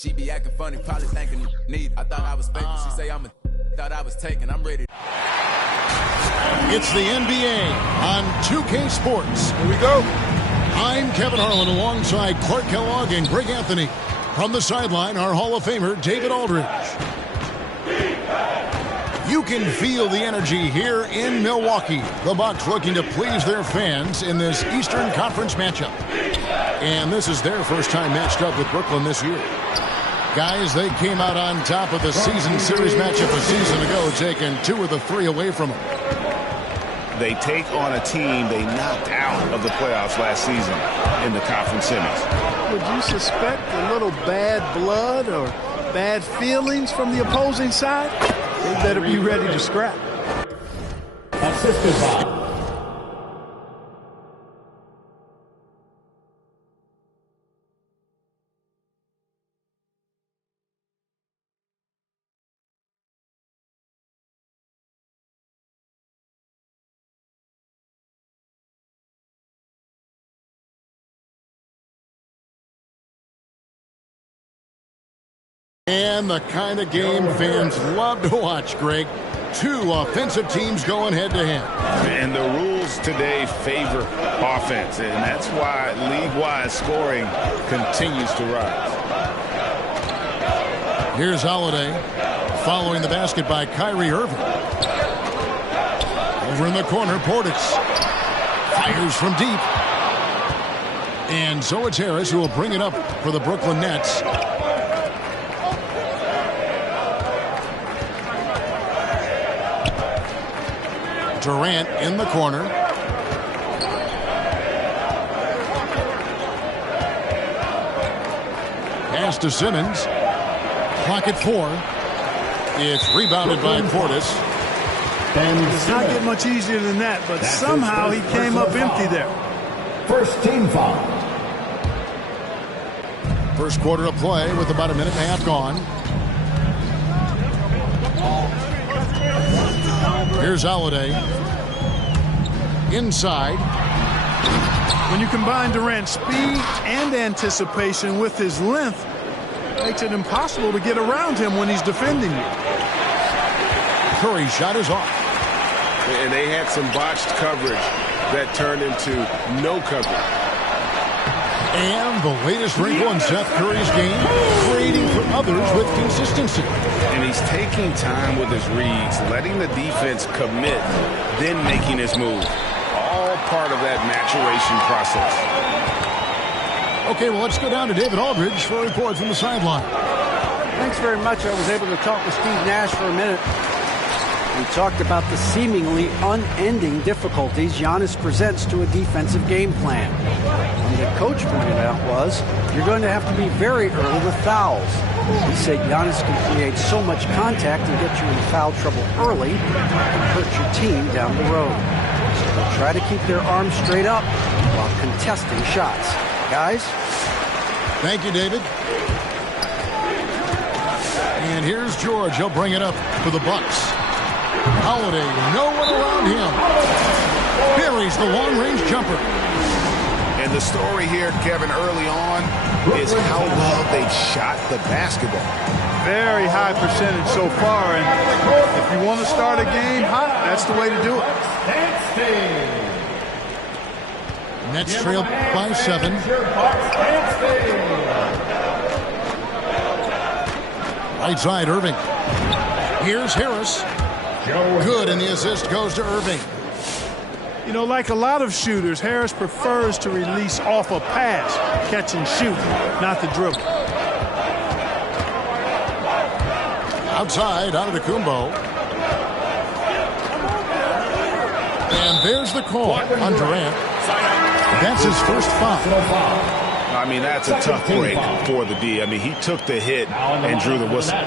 She be acting funny, probably thinking need. I thought I was faking. She say thought I was taking. I'm ready. It's the NBA on 2K Sports. Here we go. I'm Kevin Harlan alongside Clark Kellogg and Greg Anthony. From the sideline, our Hall of Famer, David Aldridge. You can feel the energy here in Milwaukee. The Bucks looking to please their fans in this Eastern Conference matchup. And this is their first time matched up with Brooklyn this year. Guys, they came out on top of the season series matchup a season ago, taking 2 of the 3 away from them. They take on a team they knocked out of the playoffs last season in the conference semis. Would you suspect a little bad blood or bad feelings from the opposing side? They better be ready to scrap. Assisted by And the kind of game fans love to watch, Greg. 2 offensive teams going head-to-head. And the rules today favor offense, and that's why league-wide scoring continues to rise. Here's Holiday, following the basket by Kyrie Irving. Over in the corner, Portis fires from deep. And so it's Harris who will bring it up for the Brooklyn Nets. Durant in the corner. Pass to Simmons. Clock at 4. It's rebounded by Portis. It's not getting much easier than that, but somehow he came up empty there. first team foul. First quarter of play with about a minute and a half gone. Here's Holiday. Inside. When you combine Durant's speed and anticipation with his length, it makes it impossible to get around him when he's defending you. Curry's shot is off. And they had some botched coverage that turned into no coverage. And the latest wrinkle in Seth Curry's game, creating for others with consistency. And he's taking time with his reads, letting the defense commit, then making his move. All part of that maturation process. Okay, well, let's go down to David Aldridge for a report from the sideline. Thanks very much. I was able to talk with Steve Nash for a minute. We talked about the seemingly unending difficulties Giannis presents to a defensive game plan. And the coach pointed out was, you're going to have to be very early with fouls. He said Giannis can create so much contact and get you in foul trouble early and hurt your team down the road. So they'll try to keep their arms straight up while contesting shots. Guys? Thank you, David. And here's George. He'll bring it up for the Bucks. Holiday, no one around him. Buries the long-range jumper. And the story here, Kevin, early on is how well they shot the basketball. Very high percentage so far, and if you want to start a game hot, that's the way to do it. Nets trail by 7. Right side, Irving. Here's Harris. Good, and the assist goes to Irving. You know, like a lot of shooters, Harris prefers to release off a pass, catch and shoot, not the dribble. Outside, Antetokounmpo. And there's the call on Durant. That's his first foul. I mean, that's a tough break for the D. I mean, he took the hit and drew the whistle.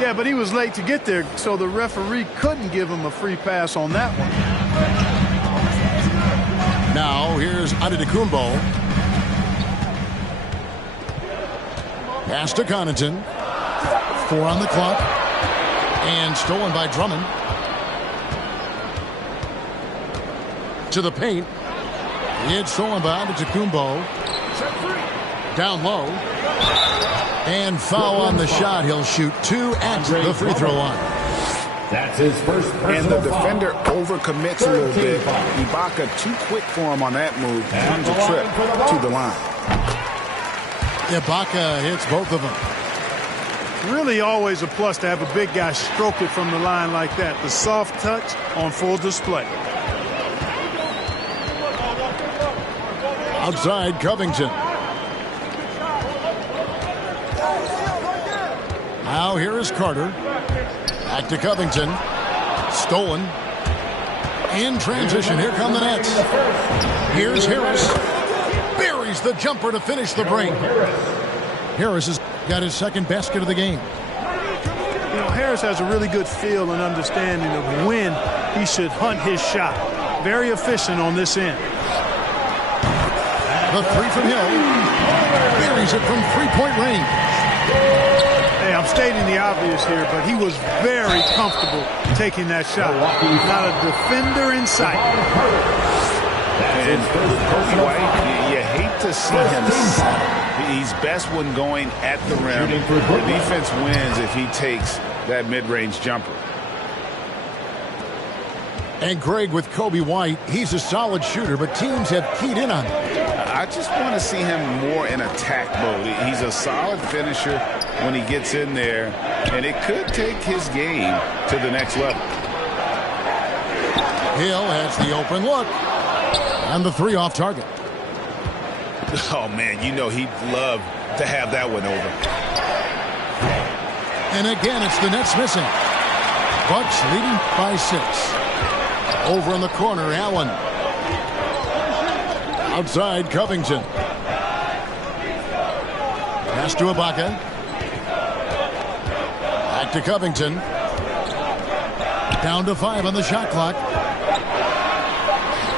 Yeah, but he was late to get there, so the referee couldn't give him a free pass on that one. Now, here's Antetokounmpo. Pass to Connaughton. 4 on the clock. And stolen by Drummond. To the paint. It's stolen by Antetokounmpo. Down low. And foul on the shot. He'll shoot 2 at the free throw line. That's his first And the personal foul. defender overcommits a little bit. 13 foul. Ibaka too quick for him on that move. And Turns a the trip line for the to the line. Ibaka hits both of them. Really always a plus to have a big guy stroke it from the line like that. The soft touch on full display. Outside, Covington. Now here is Carter. Back to Covington. Stolen. In transition, here come the Nets. Here's Harris. Buries the jumper to finish the break. Harris has got his second basket of the game. You know, Harris has a really good feel and understanding of when he should hunt his shot. Very efficient on this end. The three from Hill. Buries it from three-point range. Hey, I'm stating the obvious here, but he was very comfortable taking that shot. Not a defender in sight. And Kobe White, you hate to see him. He's best when going at the rim. The defense wins if he takes that mid-range jumper. And Greg, with Kobe White, he's a solid shooter, but teams have keyed in on him. I just want to see him more in attack mode. He's a solid finisher when he gets in there, and it could take his game to the next level. Hill has the open look. And the three off target. Oh, man, you know he'd love to have that one over. And again, it's the Nets missing. Bucks leading by 6. Over in the corner, Allen. Outside, Covington. Pass to Ibaka. Back to Covington. Down to 5 on the shot clock.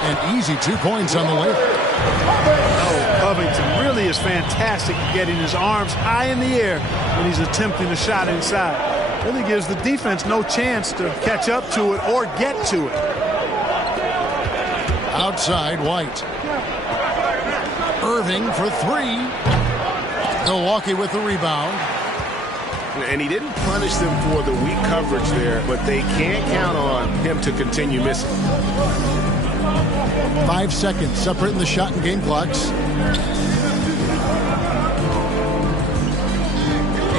An easy 2 points on the layup. Oh, Covington really is fantastic at getting his arms high in the air when he's attempting a shot inside. Really gives the defense no chance to catch up to it or get to it. Outside, White. Irving for 3. Milwaukee with the rebound. And he didn't punish them for the weak coverage there, but they can't count on him to continue missing. 5 seconds separating the shot and game clocks.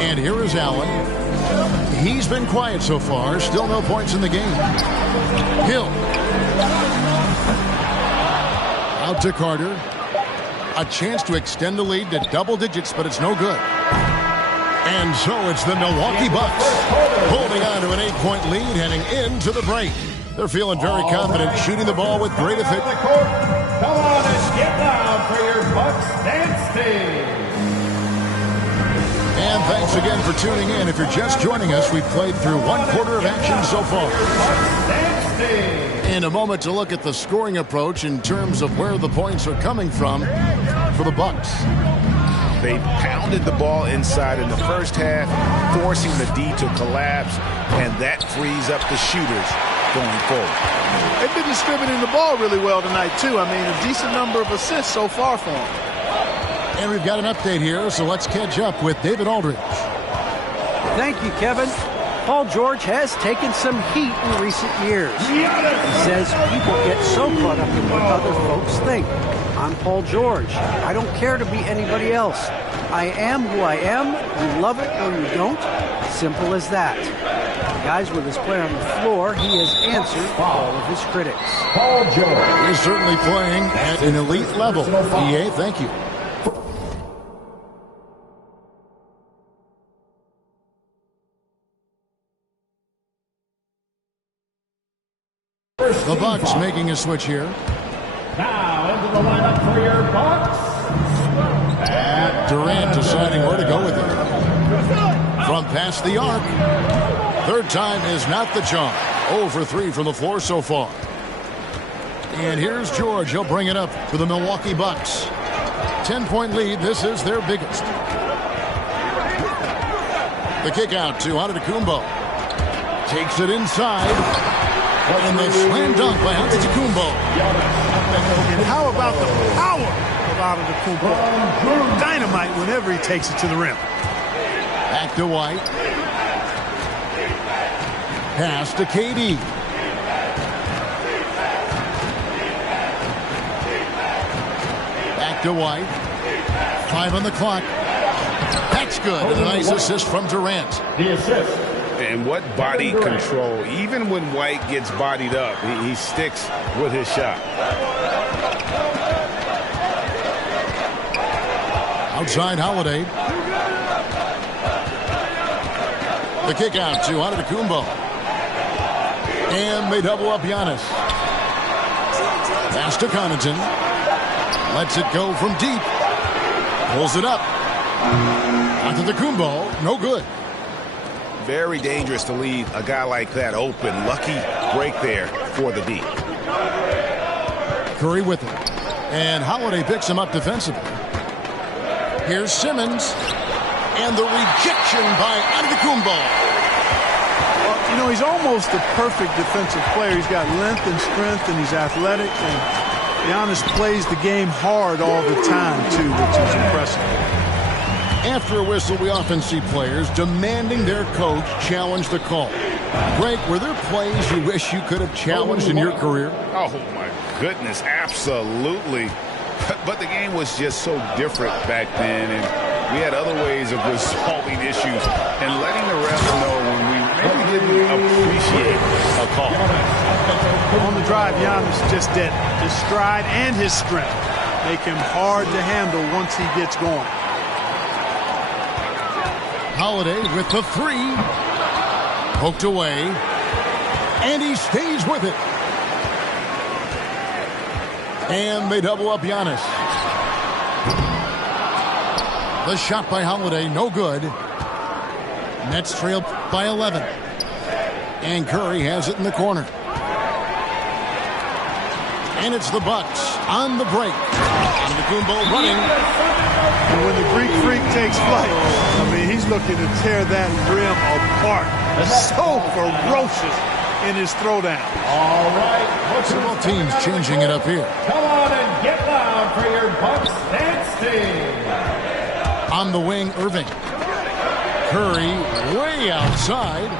And here is Allen. He's been quiet so far. Still no points in the game. Hill. Out to Carter. A chance to extend the lead to double digits, but it's no good. And so it's the Milwaukee Bucks holding on to an 8-point lead heading into the break. They're feeling very confident, shooting the ball with great efficiency. Come on and get down for your Bucks dance team. And thanks again for tuning in. If you're just joining us, we've played through 1 quarter of action so far. In a moment to look at the scoring approach in terms of where the points are coming from for the Bucks. They pounded the ball inside in the first half, forcing the D to collapse, and that frees up the shooters going forward. They've been distributing the ball really well tonight, too. I mean, a decent number of assists so far for them. And we've got an update here, so let's catch up with David Aldridge. Thank you, Kevin. Paul George has taken some heat in recent years. He says people get so caught up in what other folks think. I'm Paul George. I don't care to be anybody else. I am who I am. You love it or you don't. Simple as that. Guys, with his play on the floor, he has answered all of his critics. Paul George. He's certainly playing at an elite level. EA, thank you. The Bucks making a switch here. Now into the lineup for your Bucks. Durant deciding where to go with it. From past the arc. Third time is not the charm. 0 for 3 from the floor so far. And here's George. He'll bring it up for the Milwaukee Bucks. 10-point lead. This is their biggest. The kick out to Antetokounmpo. Takes it inside. And the slam dunk by Antetokounmpo. And how about the power of Antetokounmpo? Dynamite whenever he takes it to the rim. Back to White. Pass to KD. Back to White. 5 on the clock. That's good. And a nice assist from Durant. The assist. And what body control. Even when White gets bodied up, he sticks with his shot. Outside Holiday. The kick out to Antetokounmpo. And they double up Giannis. Pass to Connaughton. Lets it go from deep. Pulls it up. Antetokounmpo, no good. Very dangerous to leave a guy like that open. Lucky break there for the D. Curry with it. And Holiday picks him up defensively. Here's Simmons. And the rejection by Antetokounmpo. Well, you know, he's almost the perfect defensive player. He's got length and strength, and he's athletic. And Giannis plays the game hard all the time, too, which is impressive. After a whistle, we often see players demanding their coach challenge the call. Greg, were there plays you wish you could have challenged in your career? Oh, my goodness, absolutely. But the game was just so different back then, and we had other ways of resolving issues and letting the refs know when we maybe didn't appreciate a call. On the drive, Giannis just did. His stride and his strength make him hard to handle once he gets going. Holiday with the 3. Poked away. And he stays with it. And they double up Giannis. The shot by Holiday, no good. Nets trail by 11. And Curry has it in the corner. And it's the Bucks on the break. Antetokounmpo running. And when the Greek Freak takes flight, I mean, he's looking to tear that rim apart. So ferocious in his throwdown. All right. Several teams changing it up here. Come on and get loud for your Bucks dance team. On the wing, Irving. Curry way outside.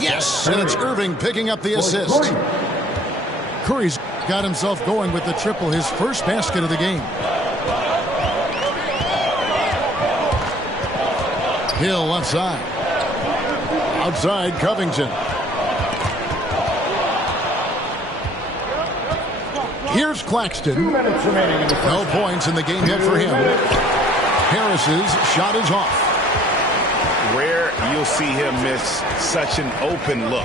Yes, and it's Irving picking up the assist. Curry's got himself going with the triple, his first basket of the game. Hill left side. Outside, Covington. Here's Claxton. 2 minutes remaining in the No first points in the game yet for him. Harris's shot is off. Rare you'll see him miss such an open look.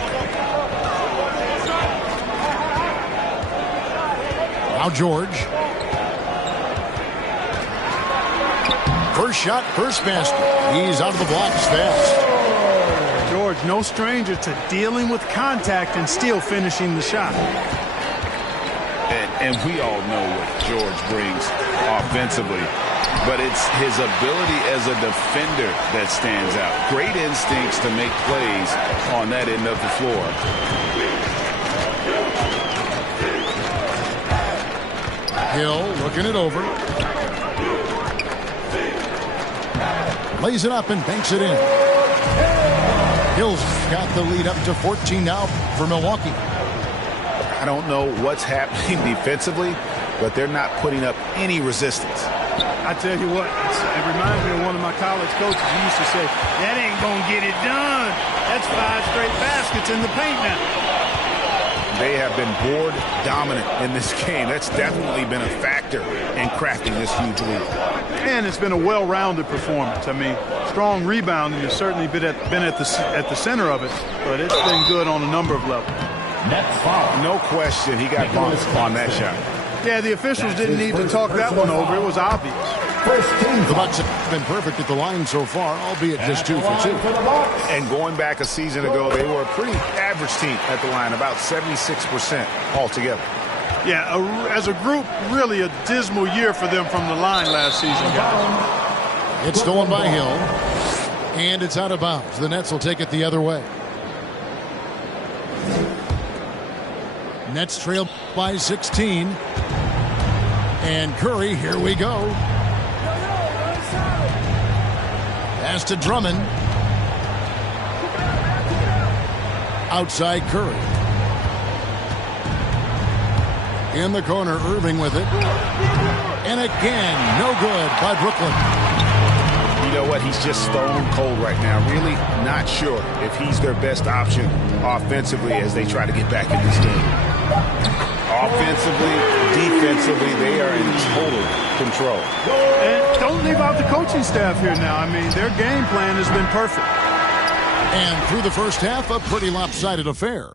Now George. First shot, first basket. He's out of the blocks fast. George, no stranger to dealing with contact and still finishing the shot. And we all know what George brings offensively. But it's his ability as a defender that stands out. Great instincts to make plays on that end of the floor. Hill looking it over. Lays it up and banks it in. Hill's got the lead up to 14 now for Milwaukee. I don't know what's happening defensively, but they're not putting up any resistance. I tell you what, it reminds me of one of my college coaches. He used to say, that ain't going to get it done. That's 5 straight baskets in the paint now. They have been board dominant in this game. That's definitely been a factor in crafting this huge lead. And it's been a well-rounded performance. I mean, strong rebounding has certainly been at the center of it, but it's been good on a number of levels. Nets foul. No question he got bumped on that shot. Yeah, the officials didn't need to talk that one over. It was obvious. First team The Bucks have been perfect at the line so far, albeit just 2 for 2. for the Bucks. And going back a season ago, they were a pretty average team at the line, about 76% altogether. Yeah, as a group, really a dismal year for them from the line last season, guys. It's stolen by Hill, and it's out of bounds. The Nets will take it the other way. Nets trail by 16. And Curry, here we go. Pass to Drummond. Outside Curry. In the corner, Irving with it. And again, no good by Brooklyn. You know what? He's just stone cold right now. Really not sure if he's their best option offensively as they try to get back in this game. Offensively, defensively, they are in total control. And don't leave out the coaching staff here now. I mean, their game plan has been perfect. And through the first half, a pretty lopsided affair.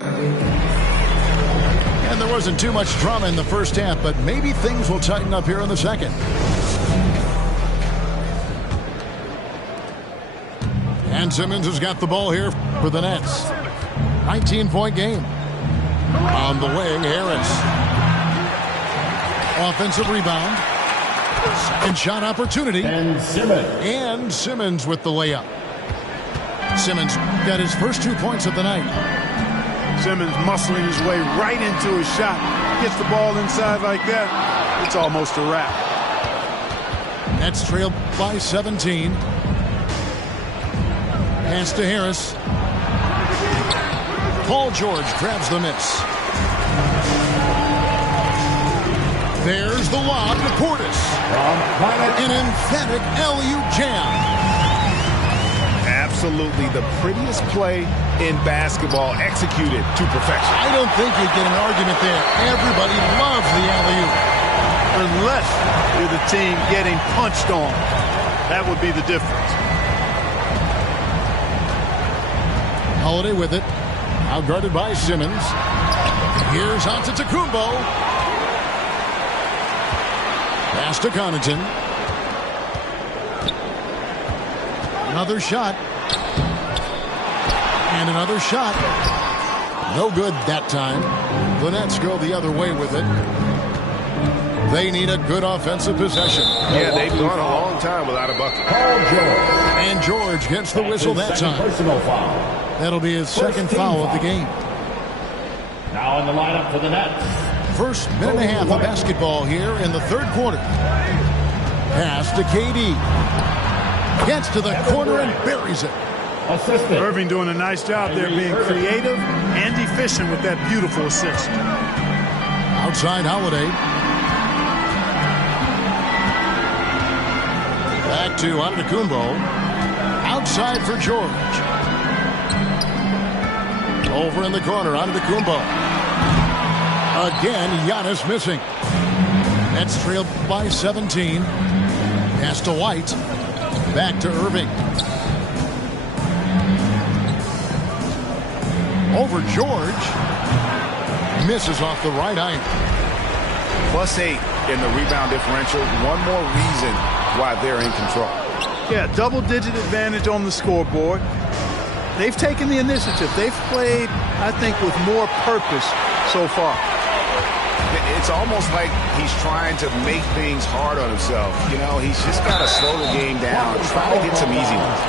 And there wasn't too much drama in the first half, but maybe things will tighten up here in the second. And Simmons has got the ball here for the Nets. 19-point game. On the wing, Harris. Offensive rebound. Second shot opportunity. And Simmons with the layup. Simmons got his first 2 points of the night. Simmons muscling his way right into his shot. Gets the ball inside like that, it's almost a wrap. Nets trailed by 17. Pass to Harris. Paul George grabs the miss. There's the lob to Portis. An emphatic LU jam. Absolutely the prettiest play in basketball, executed to perfection. I don't think you'd get an argument there. Everybody loves the alley-oop. Unless you're the team getting punched on. That would be the difference. Holiday with it. Outguarded by Simmons. Here's Antetokounmpo. Pass to Connaughton. Another shot. And another shot. No good that time. The Nets go the other way with it. They need a good offensive possession. Yeah, they've gone a long time without a bucket. And George gets the whistle that time. That'll be his second foul of the game. Now in the lineup for the Nets. First minute and a half of basketball here in the third quarter. Pass to KD. Gets to the corner and buries it. Assistant. Irving doing a nice job there, being creative and efficient with that beautiful assist. Outside Holiday. Back to Antetokounmpo. Outside for George. Over in the corner, Antetokounmpo. Again, Giannis missing. Nets trailed by 17. Pass to White. Back to Irving. Over George. Misses off the right eye. +8 in the rebound differential. One more reason why they're in control. Yeah, double-digit advantage on the scoreboard. They've taken the initiative. They've played, I think, with more purpose so far. It's almost like he's trying to make things hard on himself. You know, he's just got to slow the game down, try to get some easy ones.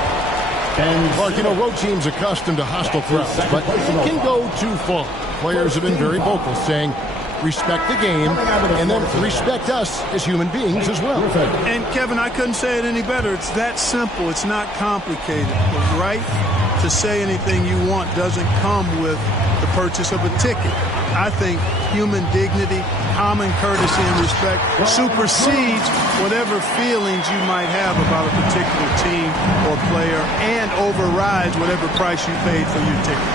Mark, you know, road teams accustomed to hostile crowds, but it can go too far. Players have been very vocal, saying, respect the game, and then respect us as human beings as well. And, Kevin, I couldn't say it any better. It's that simple. It's not complicated. The right to say anything you want doesn't come with the purchase of a ticket. I think human dignity, common courtesy, and respect supersedes whatever feelings you might have about a particular team or player and overrides whatever price you paid for your ticket.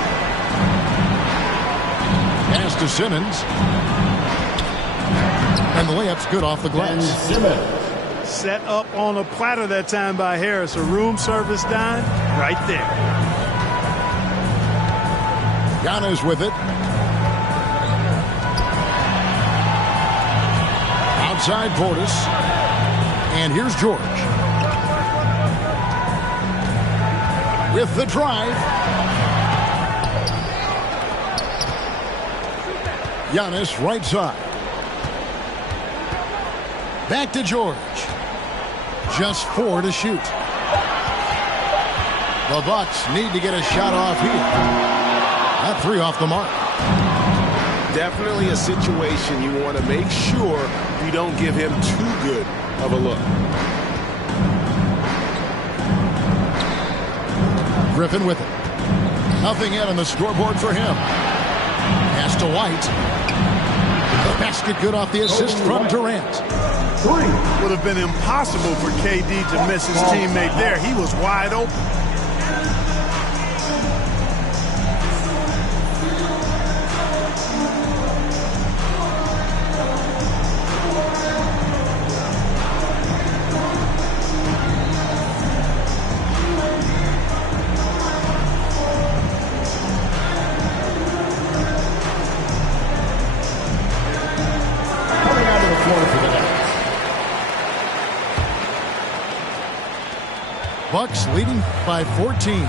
Pass to Simmons. And the layup's good off the glass. Set up on a platter that time by Harris. A room service dime right there. Giannis with it. Outside Portis. And here's George. With the drive. Giannis right side. Back to George. Just 4 to shoot. The Bucks need to get a shot off here. That 3 off the mark. Definitely a situation you want to make sure you don't give him too good of a look. Griffin with it. Nothing yet on the scoreboard for him. Pass to White. The basket good off the assist from Durant. Would have been impossible for KD to miss his teammate there. He was wide open. Bucks leading by 14.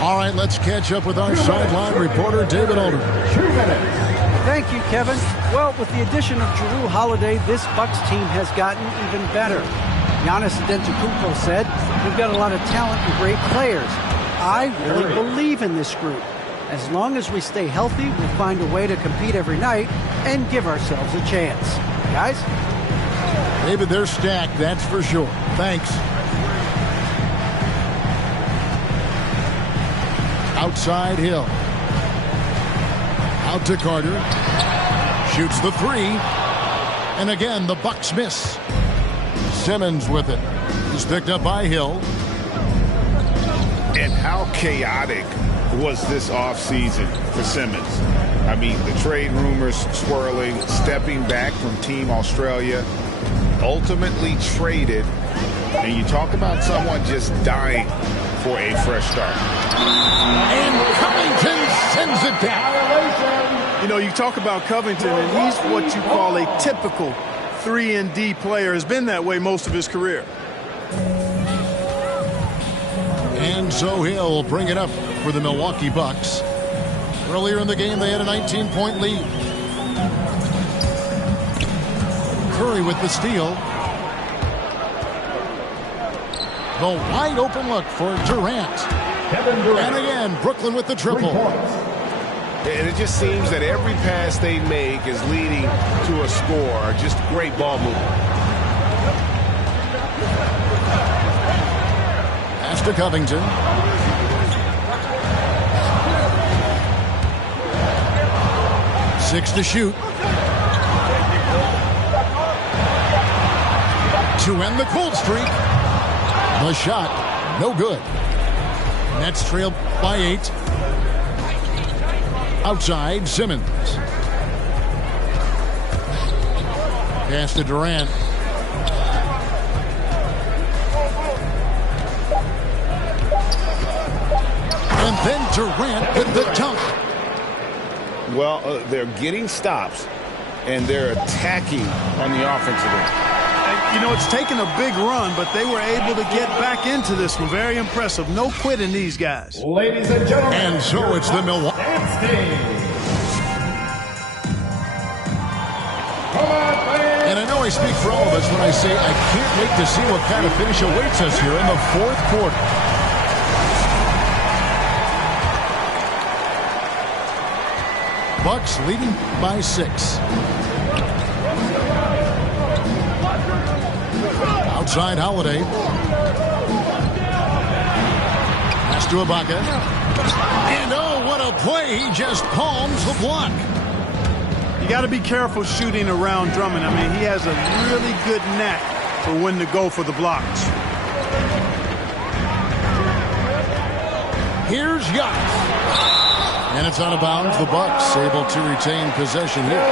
All right, let's catch up with our sideline reporter, David Aldridge. Thank you, Kevin. Well, with the addition of Jrue Holiday, this Bucks team has gotten even better. Giannis Antetokounmpo said, "We've got a lot of talent and great players. I really believe in this group. As long as we stay healthy, we'll find a way to compete every night and give ourselves a chance." Guys? David, they're stacked, that's for sure. Thanks. Outside Hill. Out to Carter. Shoots the three. And again, the Bucks miss. Simmons with it. He's picked up by Hill. And how chaotic was this offseason for Simmons? I mean, the trade rumors swirling, stepping back from Team Australia, ultimately traded. And you talk about someone just dying for a fresh start. And Covington sends it down. You know, you talk about Covington, and he's what you call a typical 3-and-D player. Has been that way most of his career. And so Hill will bring it up for the Milwaukee Bucks. Earlier in the game, they had a 19-point lead. Curry with the steal. The wide open look for Durant. And again, Brooklyn with the triple. And it just seems that every pass they make is leading to a score. Just great ball movement. Pass to Covington. Six to shoot. To end the cold streak. The shot, no good. Nets trailed by 8. Outside, Simmons. Pass to Durant. And then Durant with the dunk. Well, they're getting stops, and they're attacking on the offensive end. You know, it's taken a big run, but they were able to get back into this one. Very impressive. No quitting these guys. Ladies and gentlemen. And so it's the Milwaukee. And I know I speak for all of us when I say I can't wait to see what kind of finish awaits us here in the fourth quarter. Bucks leading by 6. Outside Holiday. Pass to Ibaka. And oh, what a play. He just palms the block. You got to be careful shooting around Drummond. I mean, he has a really good knack for when to go for the blocks. Here's Giannis. And it's out of bounds. The Bucks able to retain possession here.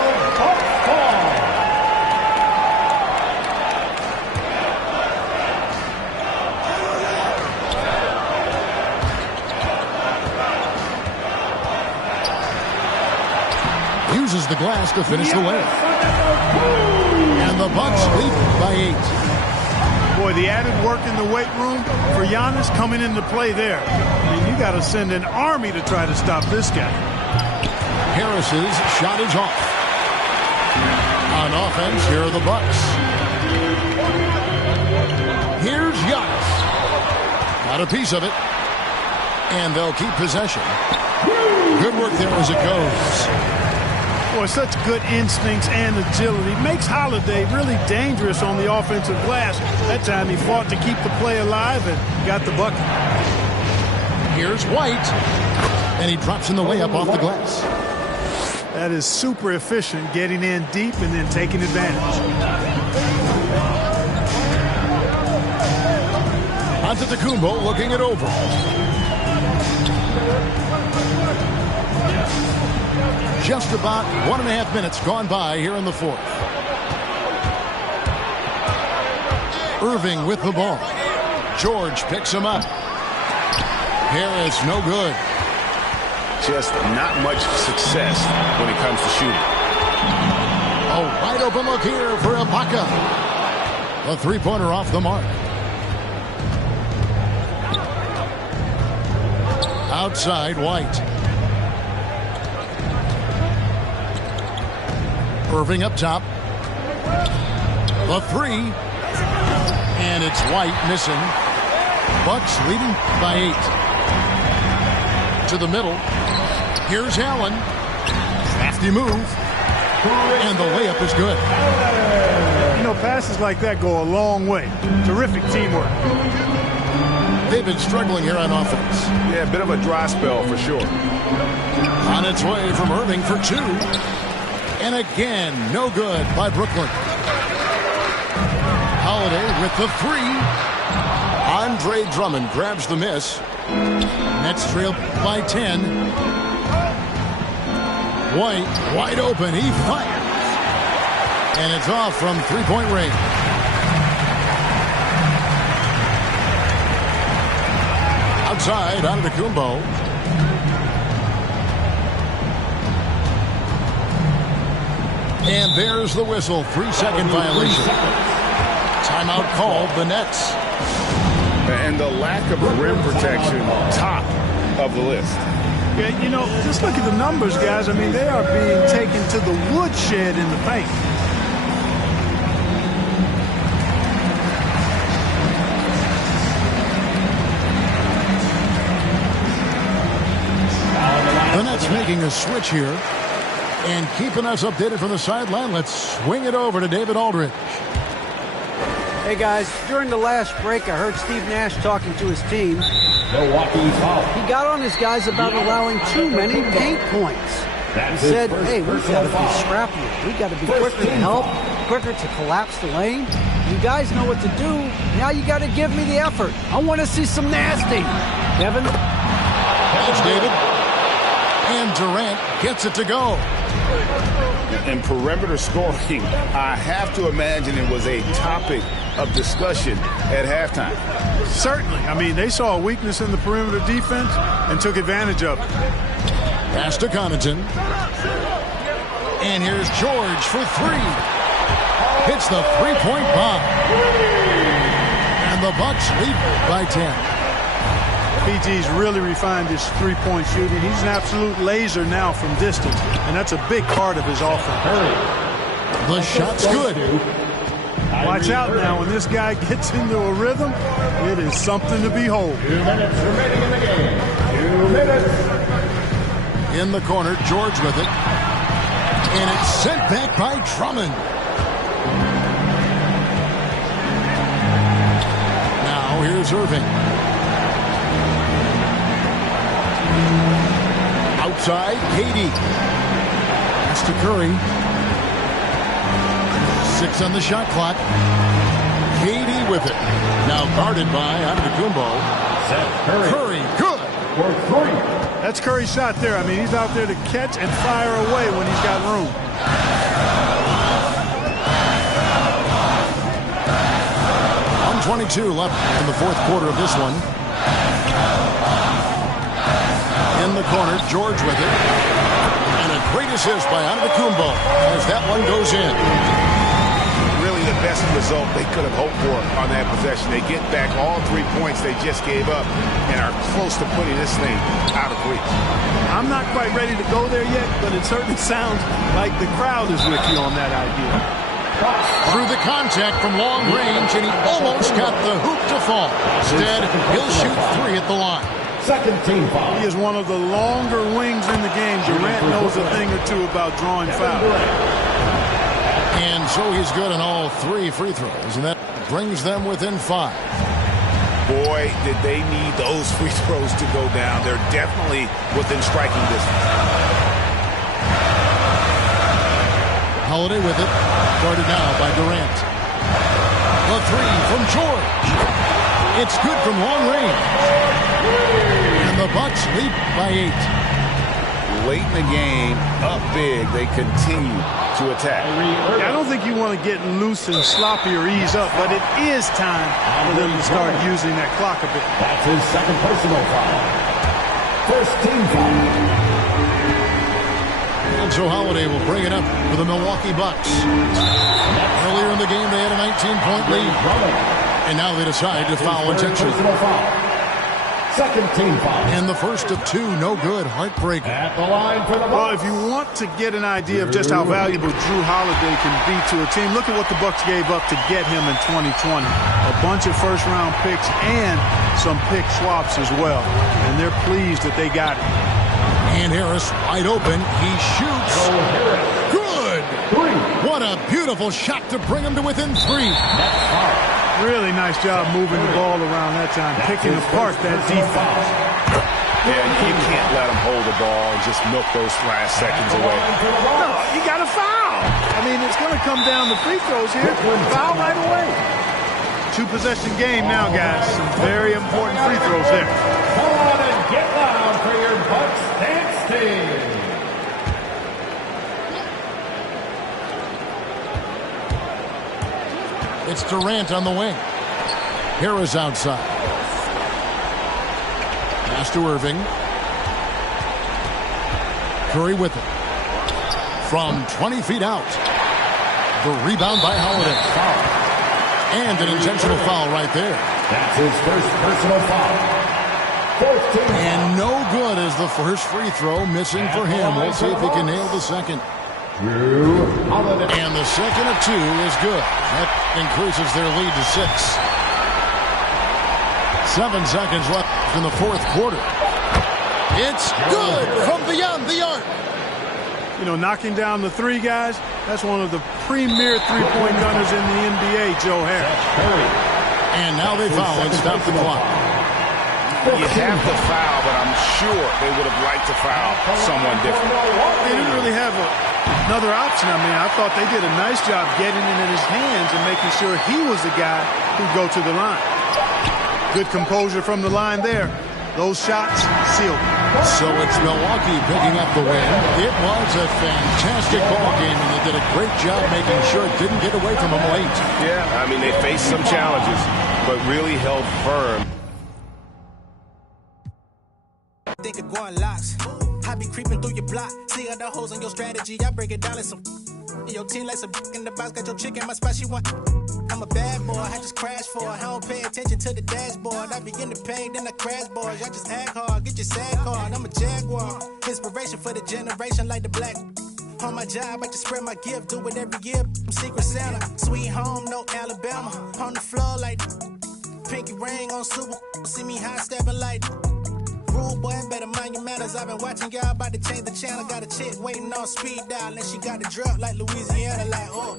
Uses the glass to finish the layup. And the Bucks lead by 8. Boy, the added work in the weight room for Giannis coming into play there. I mean, you got to send an army to try to stop this guy. Harris's shot is off. On offense, here are the Bucks. Here's Giannis. Got a piece of it. And they'll keep possession. Good work there as it goes. Boy, such good instincts and agility. Makes Holiday really dangerous on the offensive glass. That time he fought to keep the play alive and got the bucket. Here's White. And he drops in the layup off the glass. That is super efficient, getting in deep and then taking advantage. Antetokounmpo looking it over. Just about 1.5 minutes gone by here in the fourth. Irving with the ball. George picks him up. Harris, no good. Just not much success when it comes to shooting. A wide open look here for Ibaka. A three-pointer off the mark. Outside, White. Irving up top. The three. And it's White missing. Bucks leading by 8. To the middle. Here's Allen. Crafty move. And the layup is good. You know, passes like that go a long way. Terrific teamwork. They've been struggling here on offense. Yeah, a bit of a dry spell for sure. On its way from Irving for 2. And again, no good by Brooklyn. Holiday with the 3. Andre Drummond grabs the miss. Nets trail by 10. White, wide open. He fires. And it's off from three-point range. Outside, Antetokounmpo. And there's the whistle. 3-second violation. Timeout called the Nets. And the lack of rim protection, top of the list. Yeah, you know, just look at the numbers, guys. I mean, they are being taken to the woodshed in the paint. The Nets making a switch here and keeping us updated from the sideline. Let's swing it over to David Aldridge. Hey guys, during the last break, I heard Steve Nash talking to his team. Milwaukee foul. He got on his guys about allowing too many paint points. He said, hey, we've got to be scrappier. We've got to be quicker to help, quicker to collapse the lane. You guys know what to do. Now you got to give me the effort. I want to see some nasty. Kevin? Thanks, David. And Durant gets it to go. In perimeter scoring, I have to imagine it was a topic of discussion at halftime. Certainly. I mean, they saw a weakness in the perimeter defense and took advantage of it. Pass to Connaughton. And here's George for 3. Hits the three-point bomb. And the Bucks lead by 10. PG's really refined his three-point shooting. He's an absolute laser now from distance, and that's a big part of his offense. The shot's good. Watch out now. When this guy gets into a rhythm, it is something to behold. 2 minutes remaining in the game. 2 minutes. In the corner, George with it. And it's sent back by Drummond. Now here's Irving. Outside, KD. Pass to Curry. 6 on the shot clock. KD with it. Now guarded by Antetokounmpo. Curry, good. For 3. That's Curry's shot there. I mean, he's out there to catch and fire away when he's got room. .122 left in the fourth quarter of this one. In the corner, George with it. And a great assist by Antetokounmpo as that one goes in. Really the best result they could have hoped for on that possession. They get back all 3 points they just gave up and are close to putting this thing out of reach. I'm not quite ready to go there yet, but it certainly sounds like the crowd is with you on that idea. Through the contact from long range, and he almost got the hoop to fall. Instead, he'll shoot 3 at the line. Second team foul. He is one of the longer wings in the game. Durant knows a thing or two about drawing fouls. And so he's good on all 3 free throws, and that brings them within 5. Boy, did they need those free throws to go down. They're definitely within striking distance. Holiday with it. Guarded now by Durant. The 3 from George. It's good from long range. And the Bucks lead by 8. Late in the game, up big, they continue to attack. I don't think you want to get loose and sloppy or ease up, but it is time for them to start using that clock a bit. That's his second personal foul. First team foul. And so Holiday will bring it up for the Milwaukee Bucks. Earlier in the game, they had a 19-point lead. And now they decide to foul intentionally. Second team foul. And the first of 2, no good. Heartbreaker. At the line for the Bucks. Well, if you want to get an idea of just how valuable Drew Holiday can be to a team, look at what the Bucks gave up to get him in 2020. A bunch of first-round picks and some pick swaps as well. And they're pleased that they got him. And Harris wide open. He shoots. Good. What a beautiful shot to bring him to within 3. Really nice job moving the ball around that time, picking apart that defense. Yeah, you can't let them hold the ball and just milk those last seconds away. No, you got to foul. I mean, it's going to come down to free throws here. Foul right away. 2-possession game now, guys. Some very important free throws there. Come on and get loud for your Bucks dance team. It's Durant on the wing. Harris outside. Pass to Irving. Curry with it. From 20 feet out. The rebound by Holiday. And an intentional foul right there. That's his first personal foul. Fourth team. And no good as the first free throw missing for him. We'll see if he can nail the second. And the second of 2 is good. That increases their lead to 6. 7 seconds left in the fourth quarter. It's good from beyond the arc. You know, knocking down the 3 guys, that's one of the premier three-point gunners in the NBA, Joe Harris. And now they foul and stop the clock. You have to foul, but I'm sure they would have liked to foul someone different. They didn't really have another option. I mean, I thought they did a nice job getting it in his hands and making sure he was the guy who'd go to the line. Good composure from the line there. Those shots sealed. So it's Milwaukee picking up the win. It was a fantastic ball game, and they did a great job making sure it didn't get away from them late. Yeah, I mean, they faced some challenges, but really held firm. Think of going locks. I be creeping through your block. See other holes in your strategy. I break it down like some. Your team like some in the box. Got your chick in my spot. She want. I'm a bad boy. I just crash for it. I don't pay attention to the dashboard. I begin to pay, then I crash boards. Y'all just act hard. Get your sad card. I'm a jaguar. Inspiration for the generation like the black. On my job, I just spread my gift. Do it every year. I'm Secret Santa. Sweet home, no Alabama. On the floor like. Pinky ring on super. See me high stepping like. Rude boy, better mind your manners. I've been watching y'all about to change the channel. Got a chick waiting on speed dial, and she got the drop like Louisiana, like, oh.